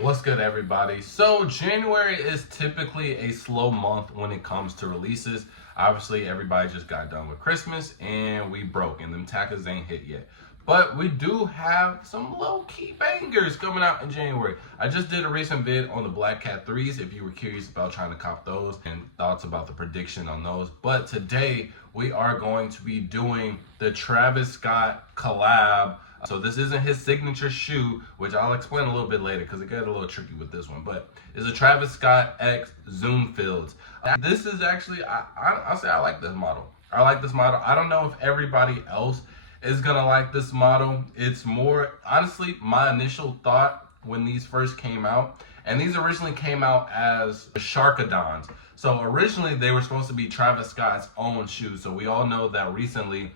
What's good, everybody? So January is typically a slow month when it comes to releases. Obviously, everybody just got done with Christmas and we broke, and them tackers ain't hit yet. But we do have some low-key bangers coming out in January. I just did a recent vid on the Black Cat 3s if you were curious about trying to cop those and thoughts about the prediction on those. But today we are going to be doing the Travis Scott collab. So this isn't his signature shoe, which I'll explain a little bit later because it got a little tricky with this one. But it's a Travis Scott X Zoom Fields. This is actually, I'll say I like this model. I like this model. I don't know if everybody else is gonna like this model. It's more, honestly, my initial thought when these first came out, and these originally came out as Sharkadons. So originally they were supposed to be Travis Scott's own shoes. So we all know that recently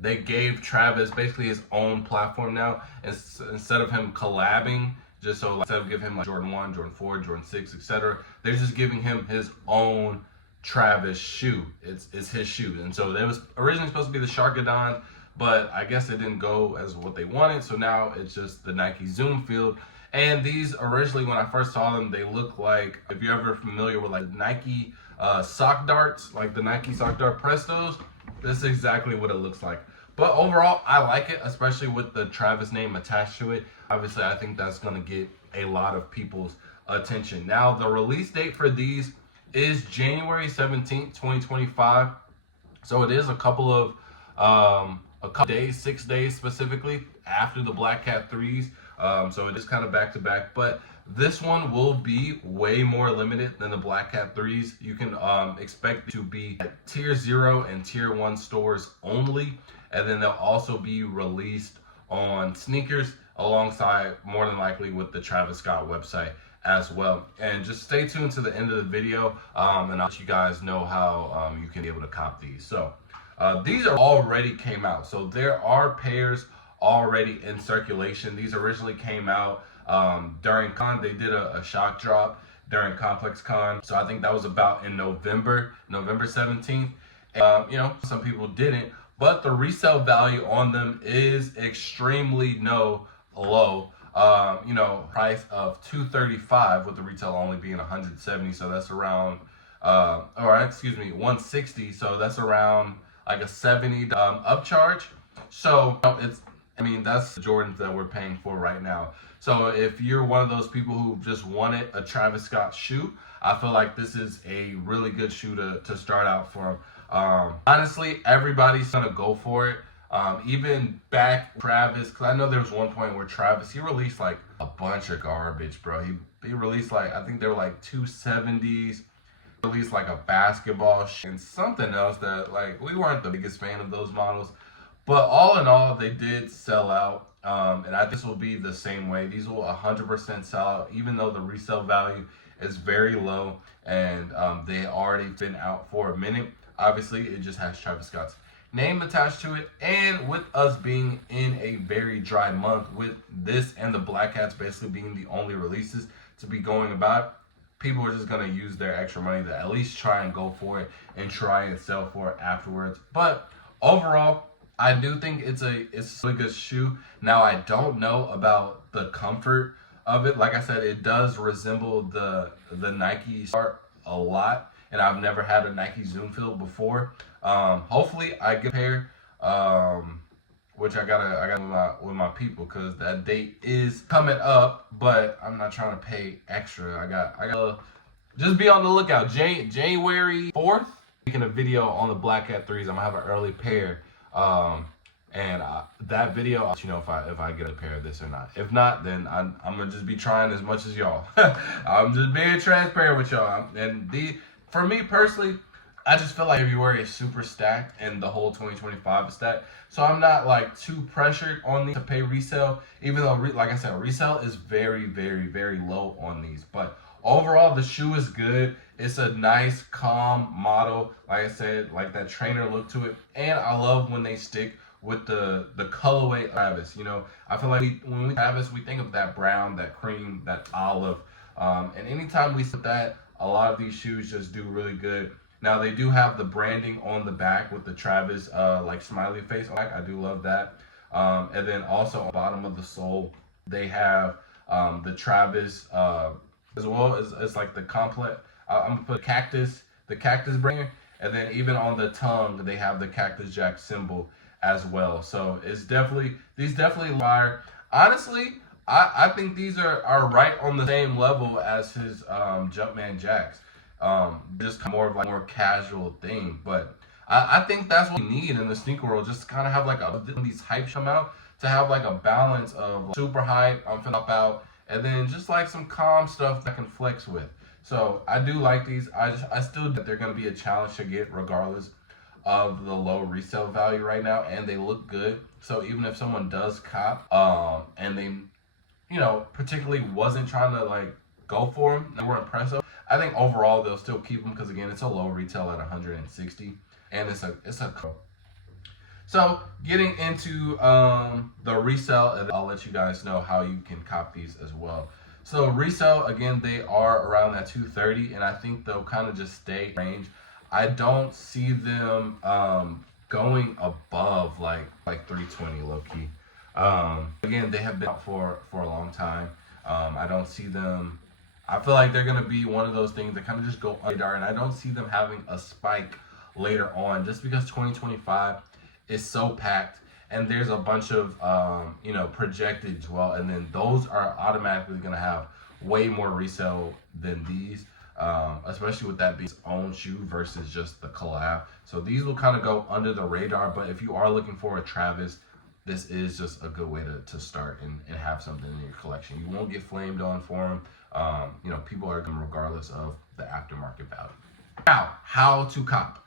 they gave Travis basically his own platform now. Instead of him collabing, just so like, instead of giving him like Jordan 1, Jordan 4, Jordan 6, etc., they're just giving him his own Travis shoe. It's his shoe. And so they was originally supposed to be the Sharkadon, but I guess it didn't go as what they wanted. So now it's just the Nike Zoom Field. And these originally, when I first saw them, they look like, if you're ever familiar with like Nike sock darts, like the Nike sock dart Prestos, this is exactly what it looks like. But overall, I like it, especially with the Travis name attached to it. Obviously, I think that's going to get a lot of people's attention. Now, the release date for these is January 17th, 2025. So it is a couple days, 6 days specifically after the Black Cat 3s. So it is kind of back to back, but this one will be way more limited than the Black Cat 3s. You can expect to be at tier 0 and tier 1 stores only, and then they'll also be released on sneakers alongside, more than likely, with the Travis Scott website as well. And just stay tuned to the end of the video, and I'll let you guys know how you can be able to cop these. So these are already came out, so there are pairs already in circulation. These originally came out during Con. They did a shock drop during Complex Con, so I think that was about in November 17th. Some people didn't, but the resale value on them is extremely low. Price of $235 with the retail only being $170, so that's around $160, so that's around like a $70 upcharge. So that's the Jordans that we're paying for right now. So if you're one of those people who just wanted a Travis Scott shoe, I feel like this is a really good shoe to start out from. Honestly, everybody's gonna go for it. Even back Travis, because I know there was one point where Travis, he released like a bunch of garbage, bro. He released like, I think they were like 270s, released like a basketball and something else that like we weren't the biggest fan of those models. But all in all, they did sell out. And I think this will be the same way. These will 100% sell out, even though the resale value is very low and they already been out for a minute. Obviously, it just has Travis Scott's name attached to it. And with us being in a very dry month, with this and the Black Cats basically being the only releases to be going about, people are just going to use their extra money to at least try and go for it and try and sell for it afterwards. But overall, I do think it's a really good shoe. Now, I don't know about the comfort of it. Like I said, it does resemble the Nike Start a lot, and I've never had a Nike Zoom Field before. Hopefully, I get a pair, which I got with my people, because that date is coming up. But I'm not trying to pay extra. I got just be on the lookout. January 4th, making a video on the Black Cat 3s. I'm gonna have an early pair. That video, I'll let you know if I get a pair of this or not. If not, then I'm gonna just be trying as much as y'all. I'm just being transparent with y'all. For me personally, I just feel like February is super stacked and the whole 2025 is stacked. So I'm not like too pressured on these to pay resale, even though, like I said, resale is very, very, very low on these. But overall, the shoe is good. It's a nice, calm model. Like I said, like that trainer look to it. And I love when they stick with the colorway of Travis. I feel like when we Travis, we think of that brown, that cream, that olive. And anytime we see that, a lot of these shoes just do really good. Now, they do have the branding on the back with the Travis like smiley face. I do love that. And then also on the bottom of the sole, they have The Travis, as well as like the complex. I'm gonna put the cactus brand, and then even on the tongue they have the Cactus Jack symbol as well. So it's these definitely fire. Honestly, I think these are right on the same level as his Jumpman Jacks. Just more of like more casual thing, but I think that's what we need in the sneaker world. Just kind of have like these hypes come out to have like a balance of like, super hype, I'm finna pop out, and then just like some calm stuff that I can flex with. So I do like these. I still think they're gonna be a challenge to get regardless of the low resale value right now, and they look good. So even if someone does cop, and they, particularly wasn't trying to like go for them, they were impressed. I think overall they'll still keep them because again, it's a low retail at 160, and it's a. So getting into the resale, and I'll let you guys know how you can cop these as well. So resale, again, they are around that 230, and I think they'll kind of just stay range. I don't see them going above like 320 low key. Again, they have been out for a long time. I don't see them. I feel like they're gonna be one of those things that kind of just go under radar, and I don't see them having a spike later on, just because 2025 is so packed, and there's a bunch of projected as well, and then those are automatically gonna have way more resale than these. Especially with that being its own shoe versus just the collab. So these will kind of go under the radar, but if you are looking for a Travis, this is just a good way to start and have something in your collection. You won't get flamed on for them. People are going to regardless of the aftermarket value. Now, how to cop.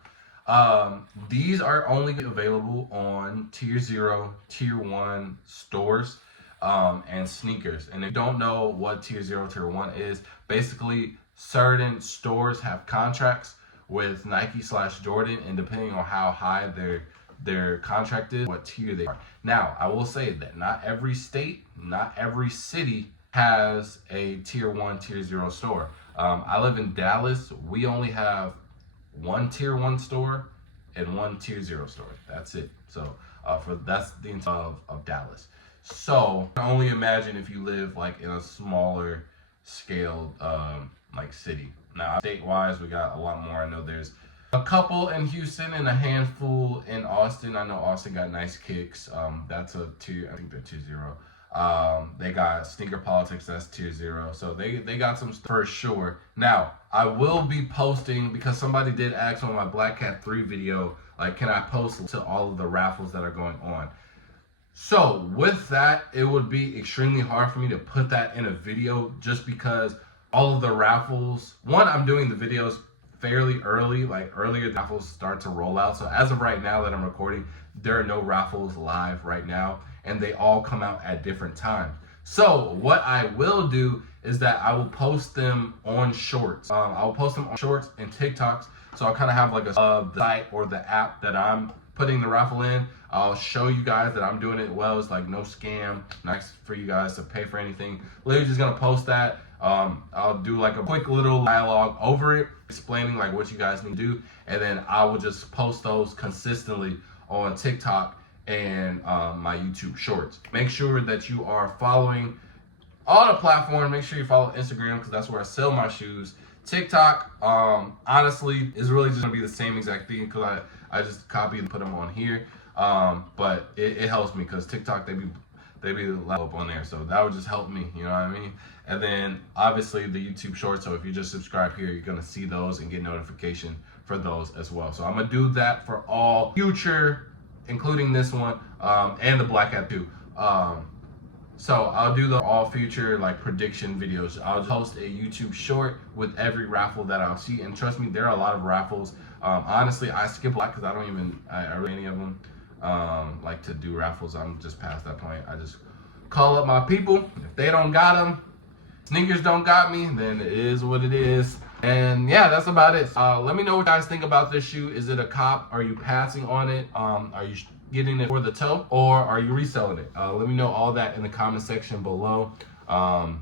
These are only available on tier 0, tier 1 stores and sneakers. And if you don't know what tier 0, tier 1 is, basically certain stores have contracts with Nike/Jordan, and depending on how high their contract is, what tier they are. Now, I will say that not every state, not every city has a tier 1, tier 0 store. I live in Dallas. We only have one tier 1 store and one tier 0 store. That's it. So that's the entire of Dallas. So I can only imagine if you live like in a smaller scaled like city. Now state-wise, we got a lot more. I know there's a couple in Houston and a handful in Austin. I know Austin got nice kicks. That's a tier. I think they're tier 0. They got Sneaker Politics, that's tier 0. So they got some for sure. Now, I will be posting, because somebody did ask on my Black Cat 3 video, like, can I post to all of the raffles that are going on? So with that, it would be extremely hard for me to put that in a video, just because all of the raffles, one, I'm doing the videos fairly early, like earlier the raffles start to roll out. So as of right now that I'm recording, there are no raffles live right now, and they all come out at different times. So what I will do is that I will post them on shorts. I will post them on shorts and TikToks. So I'll kind of have like a the site or the app that I'm putting the raffle in. I'll show you guys that I'm doing it well. It's like no scam, nice for you guys to pay for anything. Literally just gonna post that. I'll do like a quick little dialogue over it, explaining like what you guys need to do, and then I will just post those consistently on TikTok and my YouTube shorts. Make sure that you are following all the platforms. Make sure you follow Instagram, because that's where I sell my shoes. TikTok, honestly, is really just gonna be the same exact thing, because I just copy and put them on here. But it helps me, because TikTok, they be level up on there, so that would just help me, you know what I mean? And then obviously the YouTube shorts, so if you just subscribe here, you're gonna see those and get notification for those as well. So I'm gonna do that for all future, including this one, and the Black Hat 2. So I'll do the all future like prediction videos. I'll just post a YouTube short with every raffle that I'll see, and trust me, there are a lot of raffles. Honestly, I skip a lot because I really any of them like to do raffles. I'm just past that point. I just call up my people. If they don't got them, sneakers don't got me, then it is what it is. And yeah, that's about it. Let me know what you guys think about this shoe. Is it a cop? Are you passing on it? Are you getting it for the toe, or are you reselling it? Let me know all that in the comment section below. And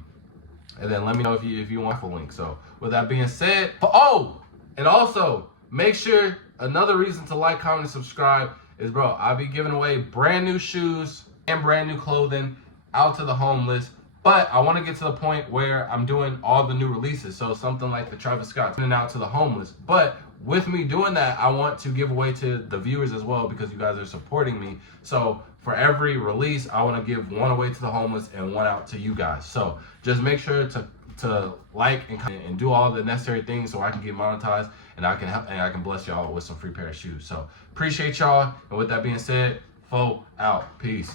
then let me know if you want a link. So with that being said, and also make sure, another reason to like, comment, and subscribe is, bro, I'll be giving away brand new shoes and brand new clothing out to the homeless But I want to get to the point where I'm doing all the new releases. So something like the Travis Scott, sending out to the homeless. But with me doing that, I want to give away to the viewers as well because you guys are supporting me. So for every release, I want to give one away to the homeless and one out to you guys. So just make sure to like and do all the necessary things so I can get monetized and I can help and I can bless y'all with some free pair of shoes. So appreciate y'all. And with that being said, Fo out. Peace.